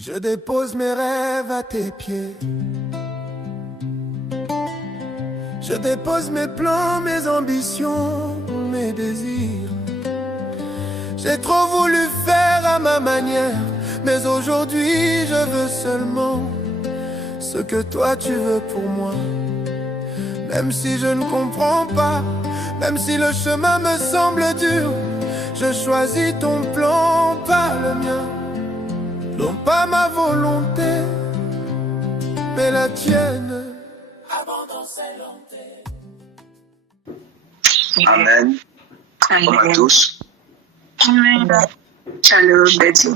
Je dépose mes rêves à tes pieds. Je dépose mes plans, mes ambitions, mes désirs. J'ai trop voulu faire à ma manière, mais aujourd'hui je veux seulement ce que toi tu veux pour moi. Même si je ne comprends pas, même si le chemin me semble dur, je choisis ton plan, pas le mien. Non pas ma volonté, mais la tienne. Abandon ses lentés. Amen. Bonjour à tous. Amen. Shalom, Betty.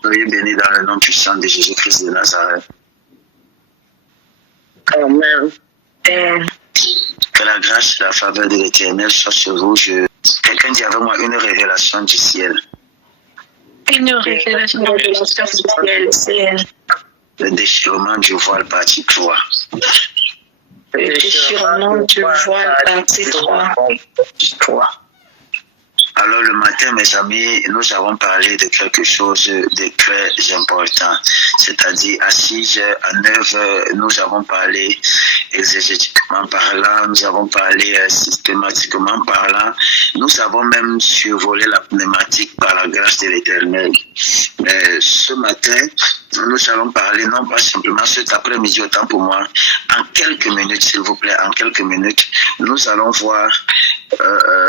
Soyez bénis dans le nom puissant de Jésus-Christ de Nazareth. Amen. Que la grâce et la faveur de l'Éternel soient sur vous. Quelqu'un dit avec moi une révélation du ciel. Une révélation du ciel, c'est Le déchirement du voile partie 3. le déchirement du voile partie 3. Alors le matin, mes amis, nous avons parlé de quelque chose de très important. C'est-à-dire à 6h, à 9h, nous avons parlé exégétiquement parlant, nous avons parlé systématiquement parlant. Nous avons même survolé la pneumatique par la grâce de l'Éternel. Mais ce matin, nous allons parler non pas simplement cet après-midi, autant pour moi, en quelques minutes, s'il vous plaît, en quelques minutes, nous allons voir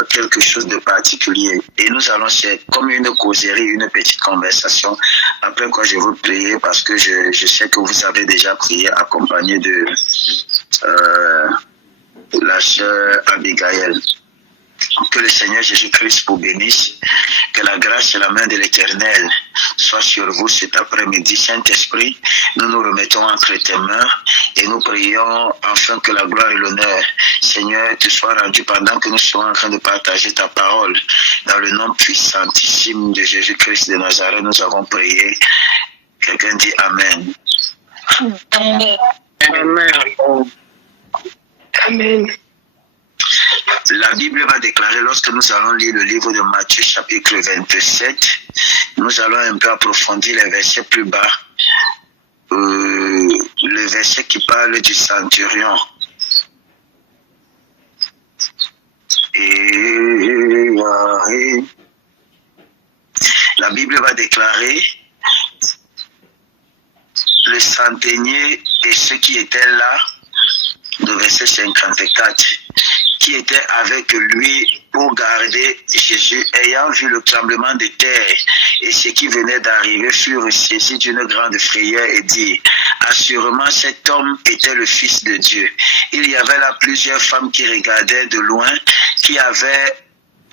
quelque chose de particulier. Et nous allons, c'est comme une causerie, une petite conversation. Après quoi, je vais prier parce que je sais que vous avez déjà prié accompagné de la sœur Abigail. Que le Seigneur Jésus-Christ vous bénisse, que la grâce et la main de l'Éternel soient sur vous cet après-midi. Saint-Esprit, nous nous remettons entre tes mains et nous prions afin que la gloire et l'honneur, Seigneur, te soient rendus pendant que nous serons en train de partager ta parole. Dans le nom puissantissime de Jésus-Christ de Nazareth, nous avons prié. Quelqu'un dit Amen. Amen. Amen. Amen. La Bible va déclarer, lorsque nous allons lire le livre de Matthieu chapitre 27, nous allons un peu approfondir les versets plus bas. Le verset qui parle du centurion. Et la Bible va déclarer le centenier et ceux qui étaient là, le verset 54, qui était avec lui pour garder Jésus, ayant vu le tremblement de terre et ce qui venait d'arriver, furent saisis d'une grande frayeur et dit, assurément cet homme était le Fils de Dieu. Il y avait là plusieurs femmes qui regardaient de loin, qui avaient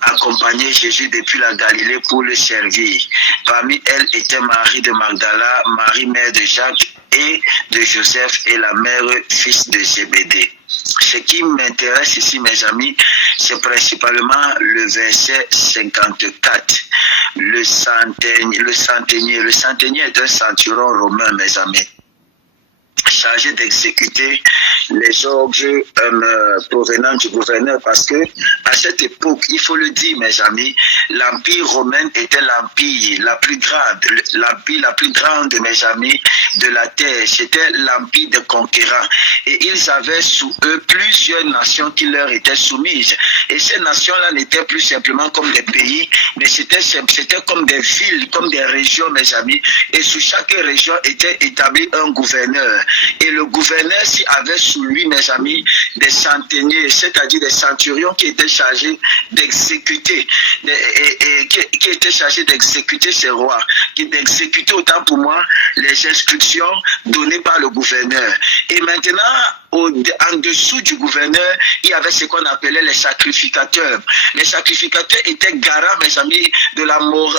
accompagné Jésus depuis la Galilée pour le servir. Parmi elles était Marie de Magdala, Marie mère de Jacques et de Joseph et la mère fils de Zébédée. Ce qui m'intéresse ici, mes amis, c'est principalement le verset 54. Le centenier est un centurion romain, mes amis, chargé d'exécuter les ordres provenant du gouverneur, parce que à cette époque, il faut le dire, mes amis, l'empire romain était l'empire la plus grande, mes amis, de la terre. C'était l'empire des conquérants, et ils avaient sous eux plusieurs nations qui leur étaient soumises, et ces nations-là n'étaient plus simplement comme des pays, mais c'était comme des villes, comme des régions, mes amis, et sous chaque région était établi un gouverneur. Et le gouverneur avait sous lui, mes amis, des centeniers, c'est-à-dire des centurions qui étaient chargés d'exécuter, qui étaient chargés d'exécuter ces rois, d'exécuter autant pour moi les instructions données par le gouverneur. Et maintenant, en dessous du gouverneur, il y avait ce qu'on appelait les sacrificateurs. Les sacrificateurs étaient garants, mes amis, de la mort,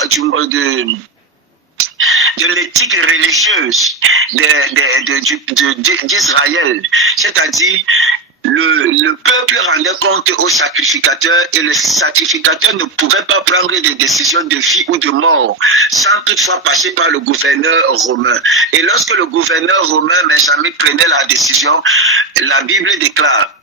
de l'éthique religieuse d'Israël. C'est-à-dire, le peuple rendait compte au sacrificateur, et le sacrificateur ne pouvait pas prendre des décisions de vie ou de mort sans toutefois passer par le gouverneur romain. Et lorsque le gouverneur romain, mes amis, prenait la décision, la Bible déclare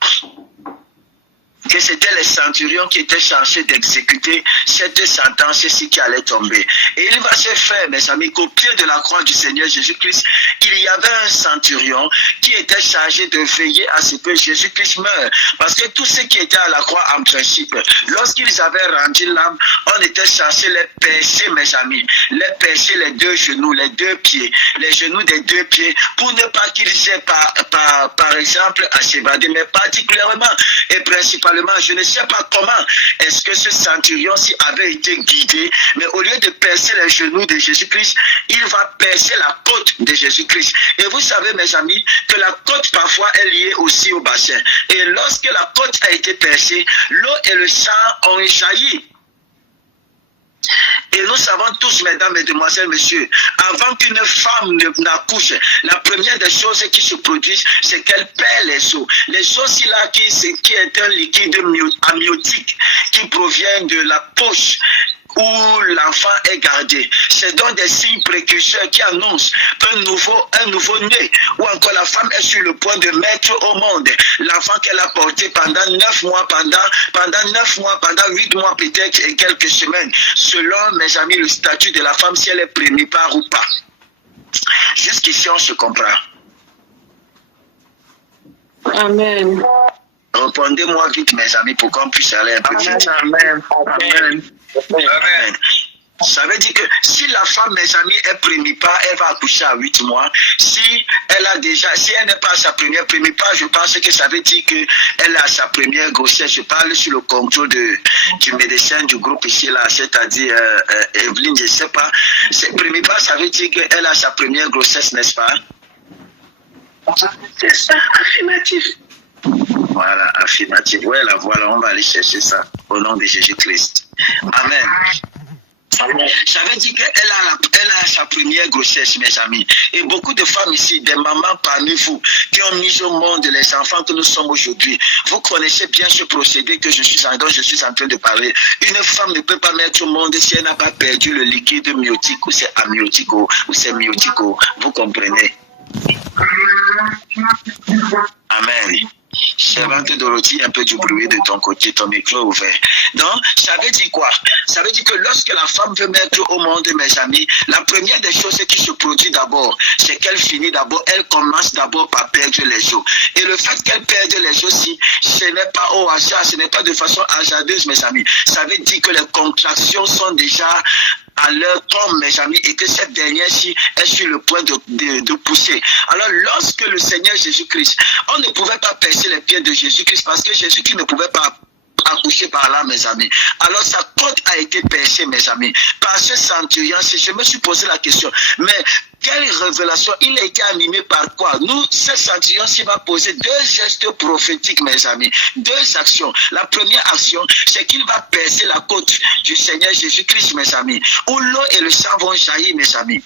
que c'était les centurions qui étaient chargés d'exécuter cette sentence-ci qui allait tomber. Et il va se faire, mes amis, qu'au pied de la croix du Seigneur Jésus-Christ, il y avait un centurion qui était chargé de veiller à ce que Jésus-Christ meure. Parce que tous ceux qui étaient à la croix, en principe, lorsqu'ils avaient rendu l'âme, on était chargé de les percer, mes amis, les percer les deux genoux, les deux pieds, les genoux des deux pieds, pour ne pas qu'ils aient, par exemple, à s'évader, mais particulièrement et principalement, je ne sais pas comment est-ce que ce centurion-ci avait été guidé, mais au lieu de percer les genoux de Jésus-Christ, il va percer la côte de Jésus-Christ. Et vous savez, mes amis, que la côte parfois est liée aussi au bassin. Et lorsque la côte a été percée, l'eau et le sang ont jailli. Et nous savons tous, mesdames, mesdemoiselles, messieurs, avant qu'une femme n'accouche, la première des choses qui se produisent, c'est qu'elle perd les os. Les os-là qui est un liquide amniotique qui provient de la poche où l'enfant est gardé. C'est donc des signes précurseurs qui annoncent un nouveau-né, ou encore la femme est sur le point de mettre au monde l'enfant qu'elle a porté pendant 9 mois, pendant 8 mois peut-être et quelques semaines, selon, mes amis, le statut de la femme, si elle est primipare ou pas. Jusqu'ici, on se comprend. Amen. Répondez-moi vite, mes amis, pour qu'on puisse aller un peu vite. Amen. Amen. Amen. Ça veut dire que si la femme, mes amis, est primipare, elle va accoucher à 8 mois. Si elle n'est pas à sa première primipare, je pense que ça veut dire qu'elle a sa première grossesse. Je parle sur le contrôle du médecin du groupe ici, là, c'est-à-dire Evelyne, je ne sais pas. Primipare, ça veut dire qu'elle a sa première grossesse, n'est-ce pas? C'est ça, affirmatif. Voilà, affirmatif. Voilà, on va aller chercher ça au nom de Jésus-Christ. Amen. Ça veut dire qu'elle a sa première grossesse, mes amis. Et beaucoup de femmes ici, des mamans parmi vous, qui ont mis au monde les enfants que nous sommes aujourd'hui. Vous connaissez bien ce procédé dont je suis en train de parler. Une femme ne peut pas mettre au monde si elle n'a pas perdu le liquide myotique, ou c'est amniotique, ou c'est myotique. Vous comprenez? Amen. Servante Dorothy, un peu du bruit de ton côté, ton micro ouvert. Donc, ça veut dire quoi? Ça veut dire que lorsque la femme veut mettre au monde, mes amis, la première des choses qui se produit d'abord, c'est qu'elle finit d'abord, elle commence d'abord par perdre les os. Et le fait qu'elle perde les os, ce n'est pas au hasard, ce n'est pas de façon hasardeuse, mes amis. Ça veut dire que les contractions sont déjà à leur tombe, mes amis, et que cette dernière-ci est sur le point de pousser. Alors, lorsque le Seigneur Jésus-Christ, on ne pouvait pas percer les pieds de Jésus-Christ parce que Jésus-Christ ne pouvait pas accoucher par là, mes amis. Alors, sa côte a été percée, mes amis, par ce centurion. Je me suis posé la question, mais quelle révélation? Il a été animé par quoi? Nous, ce centurion-ci va poser 2 gestes prophétiques, mes amis. 2 actions. La première action, c'est qu'il va percer la côte du Seigneur Jésus-Christ, mes amis, où l'eau et le sang vont jaillir, mes amis.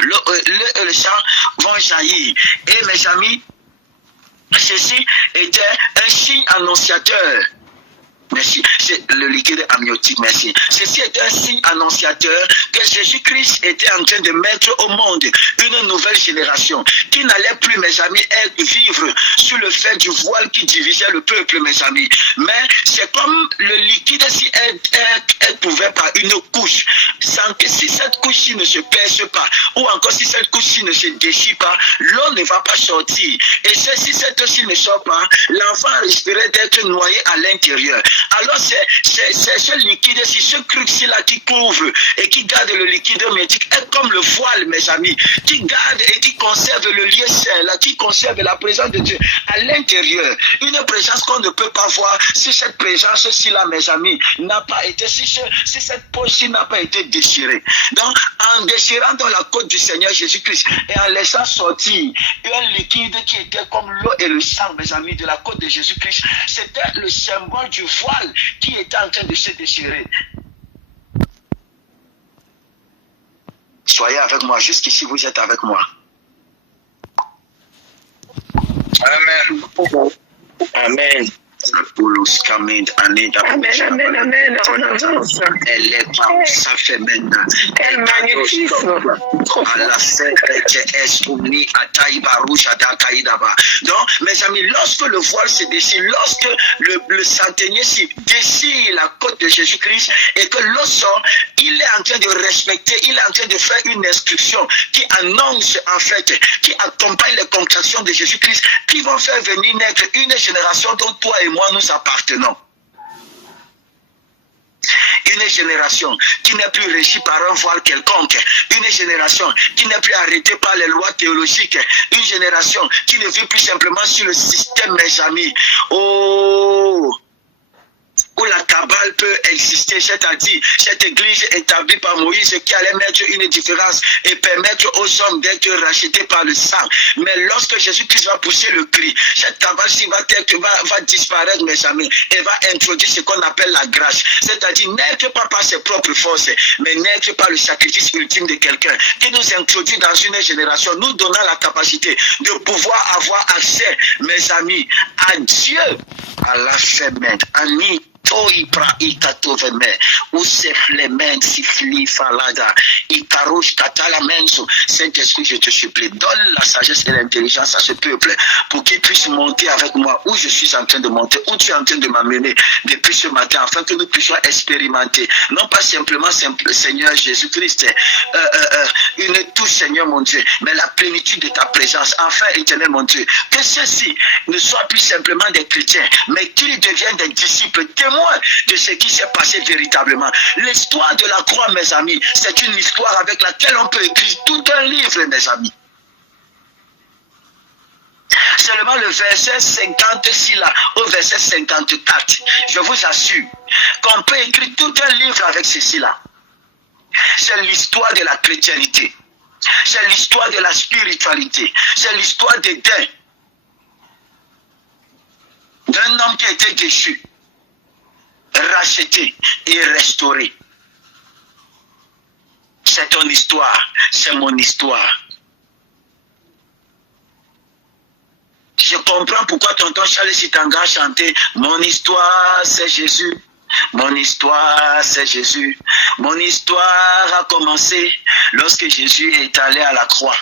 L'eau et le sang vont jaillir. Et, mes amis, ceci était un signe annonciateur. Merci. C'est le liquide amniotique, merci. Ceci est un signe annonciateur que Jésus-Christ était en train de mettre au monde une nouvelle génération qui n'allait plus, mes amis, vivre sur le fait du voile qui divisait le peuple, mes amis. Mais c'est comme le liquide si est couvert par une couche, sans que si cette couche-ci ne se perce pas, ou encore si cette couche-ci ne se déchire pas, l'eau ne va pas sortir. Et si cette couche ne sort pas, l'enfant risquerait d'être noyé à l'intérieur. Alors c'est ce liquide, c'est ce cruc-ci-là qui couvre et qui garde le liquide amniotique, est comme le voile, mes amis, qui garde et qui conserve le lieu saint, là, qui conserve la présence de Dieu à l'intérieur. Une présence qu'on ne peut pas voir si cette présence-ci-là, mes amis, n'a pas été, si cette poche-ci n'a pas été déchirée. Donc, en déchirant dans la côte du Seigneur Jésus-Christ et en laissant sortir un liquide qui était comme l'eau et le sang, mes amis, de la côte de Jésus-Christ, c'était le symbole du voile qui était en train de se déchirer. Soyez avec moi, jusqu'ici vous êtes avec moi. Amen. Amen. Amen, amen, amen. On avance. Elle est pas, ça fait maintenant. Quel magnétisme. Donc, mes amis, lorsque le voile se déchire, lorsque le centenier déchire la côte de Jésus-Christ et que l'eau sort, il est en train de respecter, il est en train de faire une inscription qui annonce en fait, qui accompagne les contractions de Jésus-Christ, qui vont faire venir naître une génération dont toi et moi nous appartenons. Une génération qui n'est plus régie par un voile quelconque. Une génération qui n'est plus arrêtée par les lois théologiques. Une génération qui ne vit plus simplement sur le système, mes amis. Oh! Où la cabale peut exister, c'est-à-dire cette église établie par Moïse qui allait mettre une différence et permettre aux hommes d'être rachetés par le sang. Mais lorsque Jésus-Christ va pousser le cri, cette cabale-ci va disparaître, mes amis, et va introduire ce qu'on appelle la grâce. C'est-à-dire n'être pas par ses propres forces, mais n'être par le sacrifice ultime de quelqu'un qui nous introduit dans une génération, nous donnant la capacité de pouvoir avoir accès, mes amis, à Dieu, à la semaine, à nuit. Toipra ikatoveme useflemen sifli falada ikarouche katalamenzo. Saint-Esprit, je te supplie, donne la sagesse et l'intelligence à ce peuple pour qu'il puisse monter avec moi où je suis en train de monter, où tu es en train de m'amener depuis ce matin, afin que nous puissions expérimenter, non pas simplement Seigneur Jésus-Christ, une touche, Seigneur mon Dieu, mais la plénitude de ta présence, enfin éternel mon Dieu, que ceux-ci ne soient plus simplement des chrétiens, mais qu'ils deviennent des disciples, témoins de ce qui s'est passé véritablement. L'histoire de la croix, mes amis, c'est une histoire avec laquelle on peut écrire tout un livre, mes amis. Seulement le verset 56 là, au verset 54, je vous assure qu'on peut écrire tout un livre avec ceci là. C'est l'histoire de la chrétienté. C'est l'histoire de la spiritualité. C'est l'histoire d'Éden. D'un homme qui a été déchu, racheté et restauré. C'est ton histoire, c'est mon histoire. Je comprends pourquoi tonton Charles Sitanga chantait « Mon histoire, c'est Jésus. Mon histoire, c'est Jésus. Mon histoire a commencé lorsque Jésus est allé à la croix. »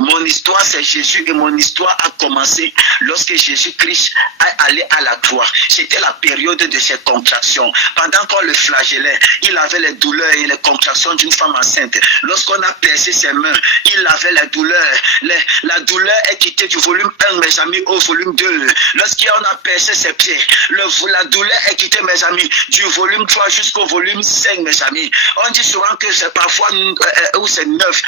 Mon histoire, c'est Jésus et mon histoire a commencé lorsque Jésus-Christ est allé à la croix. C'était la période de ses contractions. Pendant qu'on le flagellait, il avait les douleurs et les contractions d'une femme enceinte. Lorsqu'on a percé ses mains, il avait les douleurs. La douleur est quittée du volume 1, mes amis, au volume 2. Lorsqu'on a percé ses pieds, la douleur est quittée, mes amis, du volume 3 jusqu'au volume 5, mes amis. On dit souvent que c'est parfois, où c'est 9,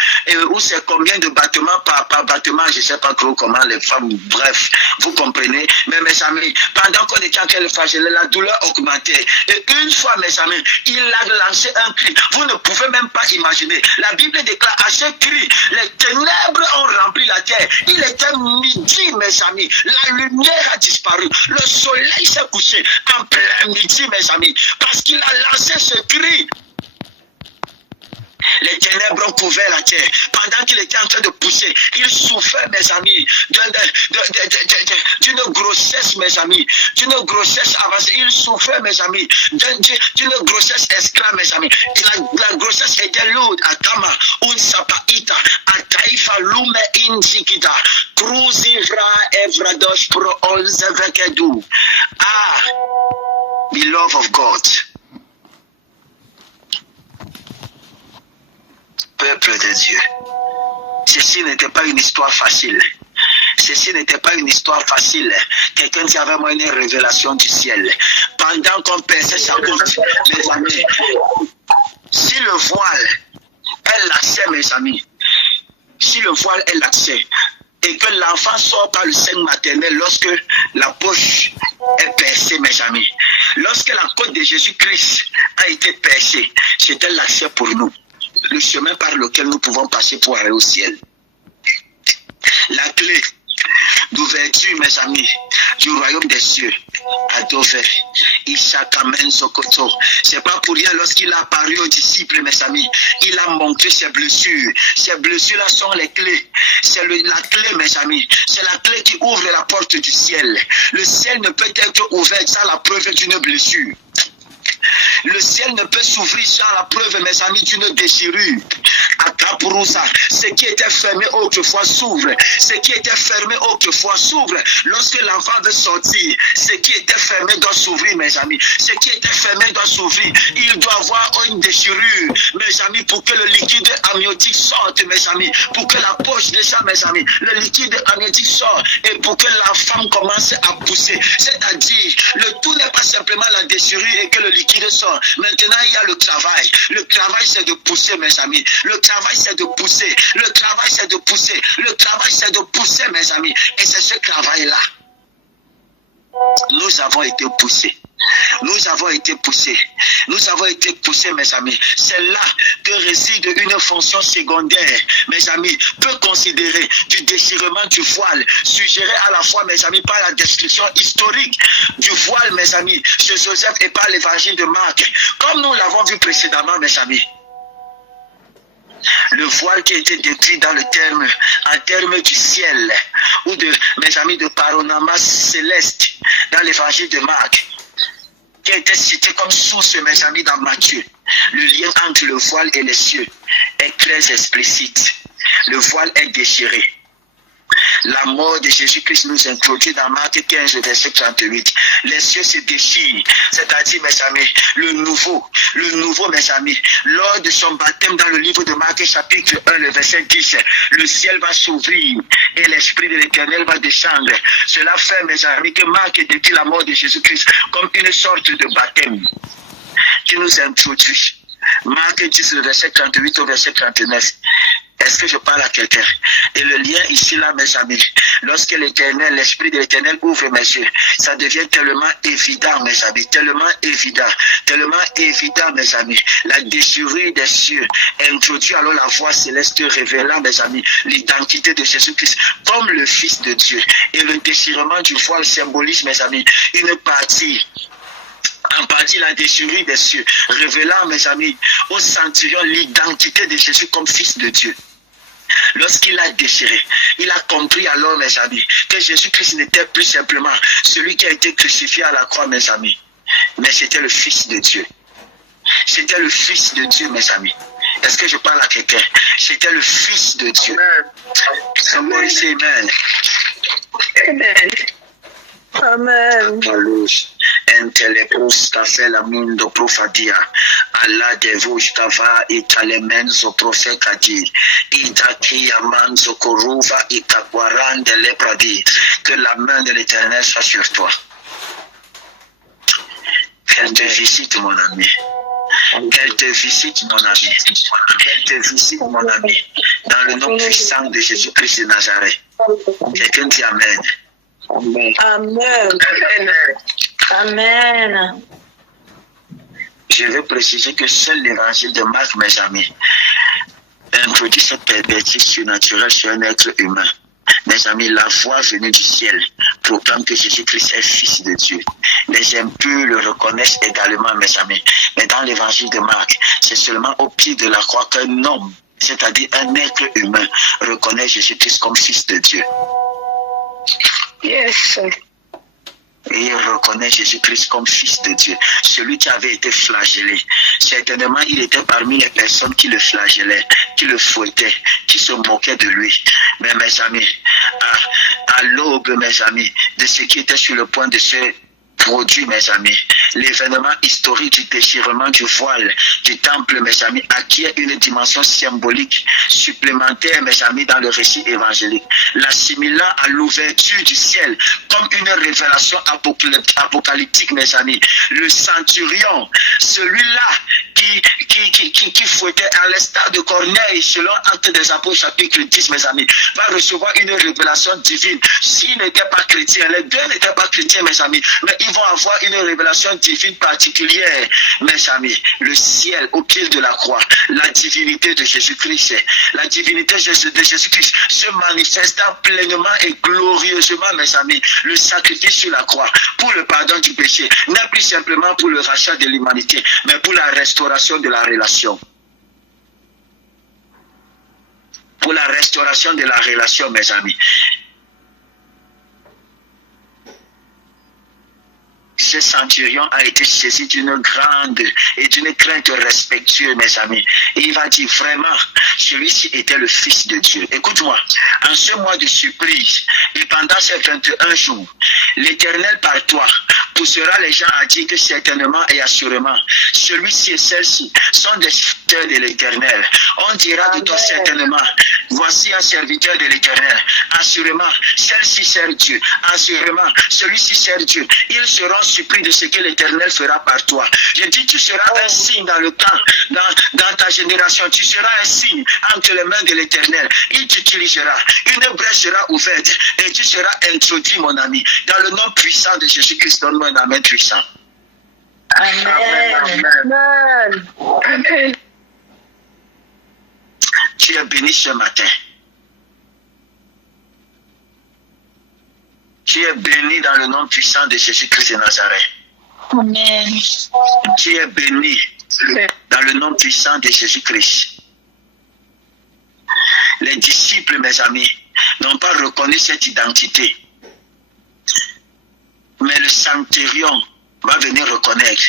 où c'est combien de battements par battement, je ne sais pas trop comment les femmes, bref, vous comprenez. Mais mes amis, pendant qu'on était en train de flageller, la douleur augmentait. Et une fois, mes amis, il a lancé un cri. Vous ne pouvez même pas imaginer. La Bible déclare à ce cri, les ténèbres ont rempli la terre. Il était midi, mes amis. La lumière a disparu. Le soleil s'est couché en plein midi, mes amis. Parce qu'il a lancé ce cri. Les ténèbres ont couvert la terre. Pendant qu'il était en train de pousser, il souffrait, mes amis, d'une grossesse, mes amis, d'une grossesse avancée. Il souffrait, mes amis, d'une grossesse esclave, mes amis. La grossesse était lourde. Atama, un sapaita, ataifa lume inzikida, cruzivra evradosh pro olzevekedu. Ah, beloved of God. Peuple de Dieu, ceci n'était pas une histoire facile. Ceci n'était pas une histoire facile. Quelqu'un qui avait moi une révélation du ciel. Pendant qu'on perçait sa côte, mes amis, si le voile est l'accès, mes amis, si le voile est l'accès, et que l'enfant sort par le sein maternel lorsque la poche est percée, mes amis, lorsque la côte de Jésus-Christ a été percée, c'était l'accès pour nous. Le chemin par lequel nous pouvons passer pour aller au ciel. La clé d'ouverture, mes amis, du royaume des cieux a d'ouvert. C'est pas pour rien lorsqu'il a apparu aux disciples, mes amis, il a montré ses blessures. Ces blessures-là sont les clés. C'est la clé, mes amis. C'est la clé qui ouvre la porte du ciel. Le ciel ne peut être ouvert sans la preuve d'une blessure. Le ciel ne peut s'ouvrir sans la preuve, mes amis, d'une déchirure. Akapurusa, ce qui était fermé autrefois s'ouvre. Ce qui était fermé autrefois s'ouvre. Lorsque l'enfant veut sortir, ce qui était fermé doit s'ouvrir, mes amis. Ce qui était fermé doit s'ouvrir. Il doit avoir une déchirure, mes amis, pour que le liquide amniotique sorte, mes amis. Pour que la poche déjà, mes amis, le liquide amniotique sorte. Et pour que la femme commence à pousser. C'est-à-dire, le tout n'est pas simplement la déchirure et que le liquide sort. Maintenant, il y a le travail. Le travail, c'est de pousser, mes amis. Le travail, c'est de pousser. Le travail, c'est de pousser. Le travail, c'est de pousser, mes amis. Et c'est ce travail-là. Nous avons été poussés. Nous avons été poussés. Nous avons été poussés, mes amis. C'est là que réside une fonction secondaire, mes amis, peut considérer du déchirement du voile, suggéré à la fois, mes amis, par la description historique du voile, mes amis, chez Joseph et par l'évangile de Marc. Comme nous l'avons vu précédemment, mes amis. Le voile qui a été décrit dans le terme, en termes du ciel, ou de, mes amis, de panorama céleste, dans l'évangile de Marc, qui a été cité comme source, mes amis, dans Matthieu. Le lien entre le voile et les cieux est très explicite. Le voile est déchiré. La mort de Jésus-Christ nous introduit dans Marc 15, verset 38. Les cieux se déchirent, c'est-à-dire, mes amis, le nouveau, mes amis, lors de son baptême dans le livre de Marc, chapitre 1, le verset 10, le ciel va s'ouvrir et l'Esprit de l'Éternel va descendre. Cela fait, mes amis, que Marc décrit la mort de Jésus-Christ comme une sorte de baptême qui nous introduit. Marc 10, le verset 38 au verset 39. Est-ce que je parle à quelqu'un? Et le lien ici, là, mes amis, lorsque l'Éternel, l'Esprit de l'Éternel ouvre mes yeux, ça devient tellement évident, mes amis, tellement évident, mes amis. La déchirure des cieux introduit alors la voix céleste révélant, mes amis, l'identité de Jésus-Christ comme le Fils de Dieu. Et le déchirement du voile symbolise, mes amis, une partie. En partie la déchirure des cieux, révélant, mes amis, au centurion l'identité de Jésus comme Fils de Dieu. Lorsqu'il a déchiré, il a compris alors, mes amis, que Jésus-Christ n'était plus simplement celui qui a été crucifié à la croix, mes amis, mais c'était le Fils de Dieu. C'était le Fils de Dieu, mes amis. Est-ce que je parle à quelqu'un? C'était le Fils de Dieu. Amen. Amen. Amen. Entelepus café la mundo profadia Allah de vos cava et talemenzo profecadi idaki amanzo koruva et takwaran de lepradi. Que la main de l'Éternel soit sur toi. Qu'elle te visite, mon ami. Qu'elle te visite, mon ami. Qu'elle te visite, mon ami. Dans le nom puissant de Jésus-Christ de Nazareth. Quelqu'un dit Amen. Amen. Amen. Amen. Je veux préciser que seul l'évangile de Marc, mes amis, introduit cette perspective surnaturelle sur un être humain. Mes amis, la voix venue du ciel proclame que Jésus-Christ est Fils de Dieu. Les impurs le reconnaissent également, mes amis. Mais dans l'évangile de Marc, c'est seulement au pied de la croix qu'un homme, c'est-à-dire un être humain, reconnaît Jésus-Christ comme Fils de Dieu. Yes. Et il reconnaît Jésus-Christ comme Fils de Dieu, celui qui avait été flagellé. Certainement, il était parmi les personnes qui le flagellaient, qui le fouettaient, qui se moquaient de lui. Mais mes amis, à l'aube, mes amis, de ce qui était sur le point de se produit, mes amis, l'événement historique du déchirement du voile du temple, mes amis, acquiert une dimension symbolique supplémentaire, mes amis, dans le récit évangélique, l'assimilant à l'ouverture du ciel comme une révélation apocalyptique, mes amis. Le centurion, celui-là qui fouettait à l'instar de Corneille, selon Actes des Apôtres, chapitre 10, mes amis, va recevoir une révélation divine. S'ils n'étaient pas chrétiens, les deux n'étaient pas chrétiens, mes amis, mais ils vont avoir une révélation divine particulière, mes amis. Le ciel au pied de la croix, la divinité de Jésus-Christ, la divinité de Jésus-Christ se manifestant pleinement et glorieusement, mes amis. Le sacrifice sur la croix pour le pardon du péché n'est plus simplement pour le rachat de l'humanité, mais pour la restauration de la relation. Pour la restauration de la relation, mes amis. Ce centurion a été saisi d'une grande et d'une crainte respectueuse, mes amis. Et il va dire vraiment, celui-ci était le Fils de Dieu. Écoute-moi, en ce mois de surprise, et pendant ces 21 jours, l'Éternel par toi poussera les gens à dire que certainement et assurément, celui-ci et celle-ci sont des serviteurs de l'Éternel. On dira de toi certainement, voici un serviteur de l'Éternel. Assurément, celle-ci sert Dieu. Assurément, celui-ci sert Dieu. Ils seront surpris de ce que l'Éternel fera par toi. Je dis, tu seras un signe dans le temps, dans ta génération. Tu seras un signe entre les mains de l'Éternel. Il t'utilisera. Une brèche sera ouverte et tu seras introduit, mon ami, dans le nom puissant de Jésus-Christ. Donne-moi un amen puissant. Amen. Amen. Amen. Tu es béni ce matin. Tu es béni dans le nom puissant de Jésus-Christ de Nazareth. Amen. Tu es béni dans le nom puissant de Jésus-Christ. Les disciples, mes amis, n'ont pas reconnu cette identité. Mais le centurion va venir reconnaître.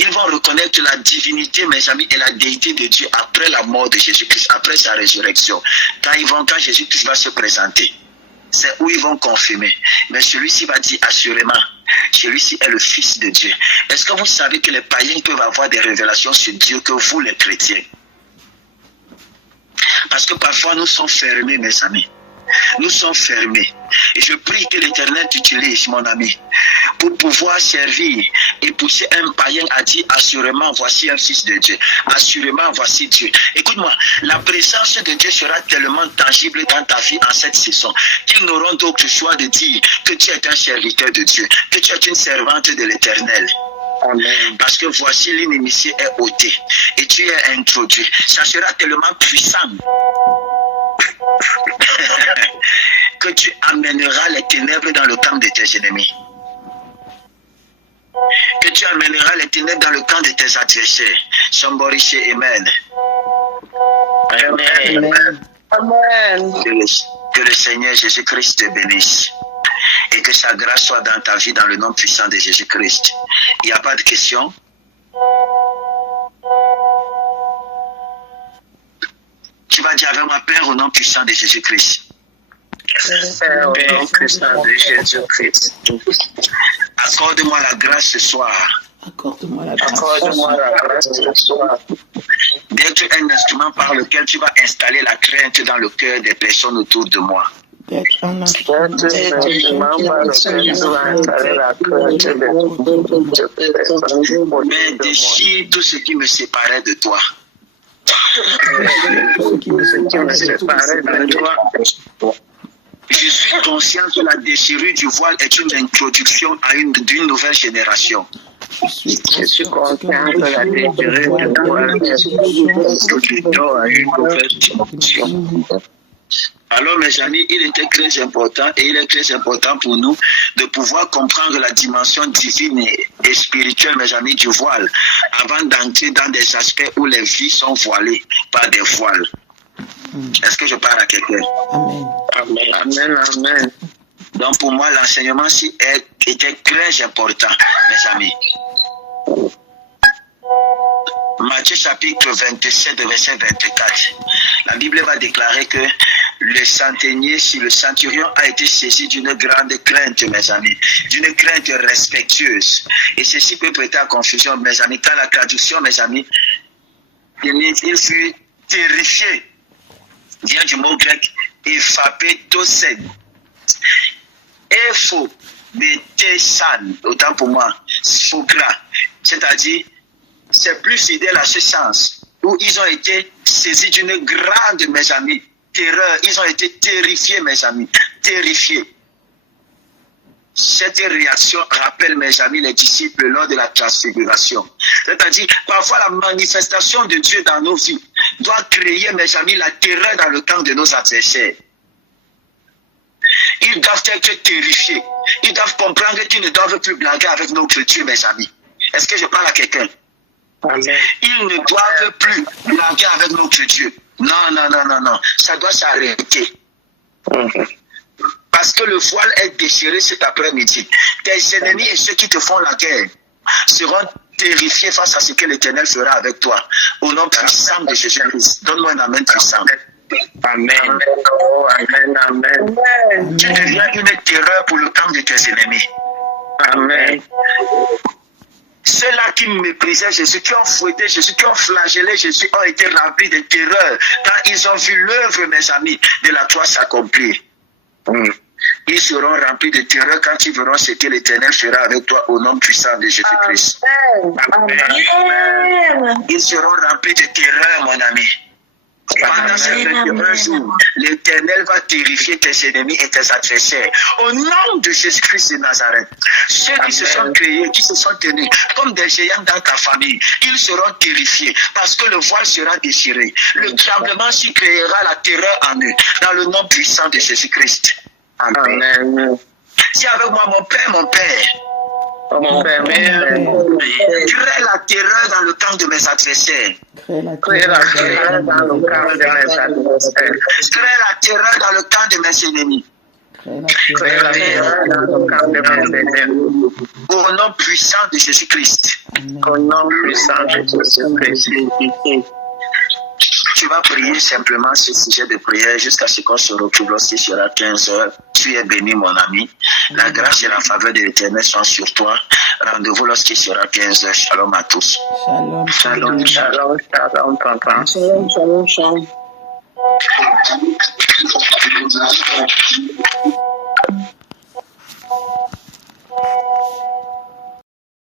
Ils vont reconnaître la divinité, mes amis, et la déité de Dieu après la mort de Jésus-Christ, après sa résurrection. Quand Jésus-Christ va se présenter, c'est où ils vont confirmer. Mais celui-ci va dire assurément, celui-ci est le Fils de Dieu. Est-ce que vous savez que les païens peuvent avoir des révélations sur Dieu que vous, les chrétiens? Parce que parfois nous sommes fermés, mes amis. Nous sommes fermés. Et je prie que l'Éternel t'utilise, mon ami, pour pouvoir servir et pousser un païen à dire assurément, voici un Fils de Dieu. Assurément, voici Dieu. Écoute-moi, la présence de Dieu sera tellement tangible dans ta vie en cette saison qu'ils n'auront d'autre choix de dire que tu es un serviteur de Dieu, que tu es une servante de l'Éternel. Amen. Parce que voici l'inimitié est ôtée et tu es introduit. Ça sera tellement puissant que tu amèneras les ténèbres dans le camp de tes ennemis. Que tu amèneras les ténèbres dans le camp de tes adversaires. Somebody say amen. Amen. Amen. Que le Seigneur Jésus-Christ te bénisse. Et que sa grâce soit dans ta vie dans le nom puissant de Jésus-Christ. Il n'y a pas de question? Tu vas dire avec moi, Père, au nom puissant de Jésus-Christ. Père, au nom puissant de Jésus-Christ. Accorde-moi la grâce ce soir. Accorde-moi la grâce ce soir. D'être un instrument par lequel tu vas installer la crainte dans le cœur des personnes autour de moi. D'être un instrument par lequel tu vas installer la crainte des personnes. Mais déchire tout ce qui me séparait de toi. Je suis conscient que la déchirure du voile est une introduction d'une nouvelle génération. Je suis conscient que la déchirure du voile est une introduction à une nouvelle génération. Alors mes amis, il était très important et il est très important pour nous de pouvoir comprendre la dimension divine et spirituelle, mes amis, du voile, avant d'entrer dans des aspects où les vies sont voilées par des voiles. Est-ce que je parle à quelqu'un? Amen. Amen. Amen. Amen. Donc pour moi, l'enseignement-ci était très important, mes amis. Matthieu chapitre 27, verset 24. La Bible va déclarer que le centurion a été saisi d'une grande crainte, mes amis, d'une crainte respectueuse. Et ceci peut prêter à confusion, mes amis, car la traduction, mes amis, il fut terrifié. Vient du mot grec, ephapétosène. Epho, betesan, autant pour moi, sphokra, c'est-à-dire, c'est plus fidèle à ce sens. où ils ont été saisis d'une grande, mes amis, terreur. Ils ont été terrifiés, mes amis, terrifiés. Cette réaction rappelle, mes amis, les disciples lors de la transfiguration. C'est-à-dire, parfois la manifestation de Dieu dans nos vies doit créer, mes amis, la terreur dans le camp de nos adversaires. Ils doivent être terrifiés. Ils doivent comprendre qu'ils ne doivent plus blaguer avec notre Dieu, mes amis. Est-ce que je parle à quelqu'un? Ils ne doivent plus blaguer avec notre Dieu. Non, non, non, non, non. Ça doit s'arrêter. Parce que le voile est déchiré cet après-midi. Tes ennemis et ceux qui te font la guerre seront terrifiés face à ce que l'Éternel fera avec toi. Au nom puissant de Jésus-Christ. Donne-moi un amen puissant. Amen. Amen, amen. Tu deviens une terreur pour le camp de tes ennemis. Amen. Ceux-là qui méprisaient Jésus, qui ont fouetté Jésus, qui ont flagellé Jésus, ont été remplis de terreur quand ils ont vu l'œuvre, mes amis, de la croix s'accomplir. Ils seront remplis de terreur quand ils verront ce que l'Éternel fera avec toi au nom puissant de Jésus-Christ. Amen. Ils seront remplis de terreur, mon ami. Pendant ces 21 jours, l'Éternel va terrifier tes ennemis et tes adversaires. Au nom de Jésus-Christ de Nazareth, ceux qui se sont créés, qui se sont tenus comme des géants dans ta famille, ils seront terrifiés parce que le voile sera déchiré. Le tremblement s'y créera la terreur en eux, dans le nom puissant de Jésus-Christ. Amen. Si avec moi, mon Père, mon Père, crée la terreur dans le camp de mes adversaires. Crée la terreur dans le camp de mes adversaires. Crée la terreur dans le camp de mes ennemis. Crée la terreur dans le camp de mes ennemis. Au nom puissant de Jésus-Christ. Au nom puissant de Jésus-Christ. Tu vas prier simplement ce sujet de prière jusqu'à ce qu'on se retrouve lorsqu'il sera 15 heures. Tu es béni, mon ami. La grâce et la faveur de l'Éternel sont sur toi. Rendez-vous lorsqu'il sera 15 heures. Shalom à tous. Shalom, shalom, shalom, shalom, papa. Shalom, shalom, shalom.